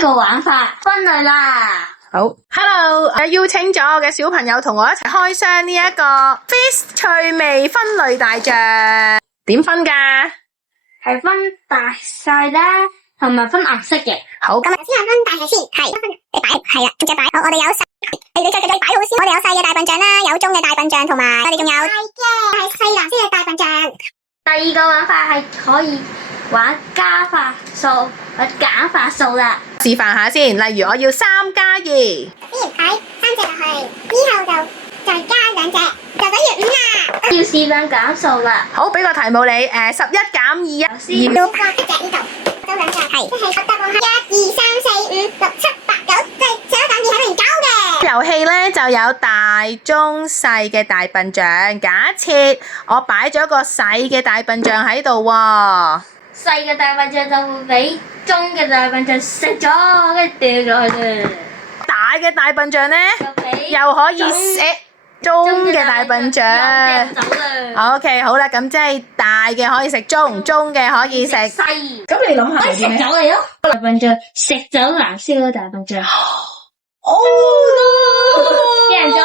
個玩法分類啦。好 ，Hello， 邀請咗我嘅小朋友同我一齊開箱呢一個 Fish 趣味分類大獎。點分㗎？係分大細啦，同埋分顏色嘅。好，咁先係分大細先，係你擺係啦，直接擺。好，我哋有細，你再擺好先。我哋有細嘅大笨象啦，有中嘅大笨象，同埋我哋仲有細嘅係細藍色嘅大笨象。第二個玩法係可以玩加法數或減法數啦。示範下先，例如我要3+2。先睇3隻落去，之後就再加2隻，就等於5啦。要示範減數啦。好，俾個題目你，11減2啊。先到一隻呢度，收2隻，係即係答案係1、2、3、4、5、6、7、8、9，即係11減2係等於9嘅。遊戲咧就有大、中、細嘅大笨象。假設我擺咗個細嘅大笨象喺度喎，細嘅大笨象就會俾中嘅大笨象食咗，跟住掉咗佢啦。大嘅大笨象咧俾又可以食中嘅大笨象。又掉走啦。OK， 好啦，咁即係大嘅可以食中，中嘅可以食細。咁你諗下食走你咯，大笨象食走藍色嗰個大笨象。哦。贏咗。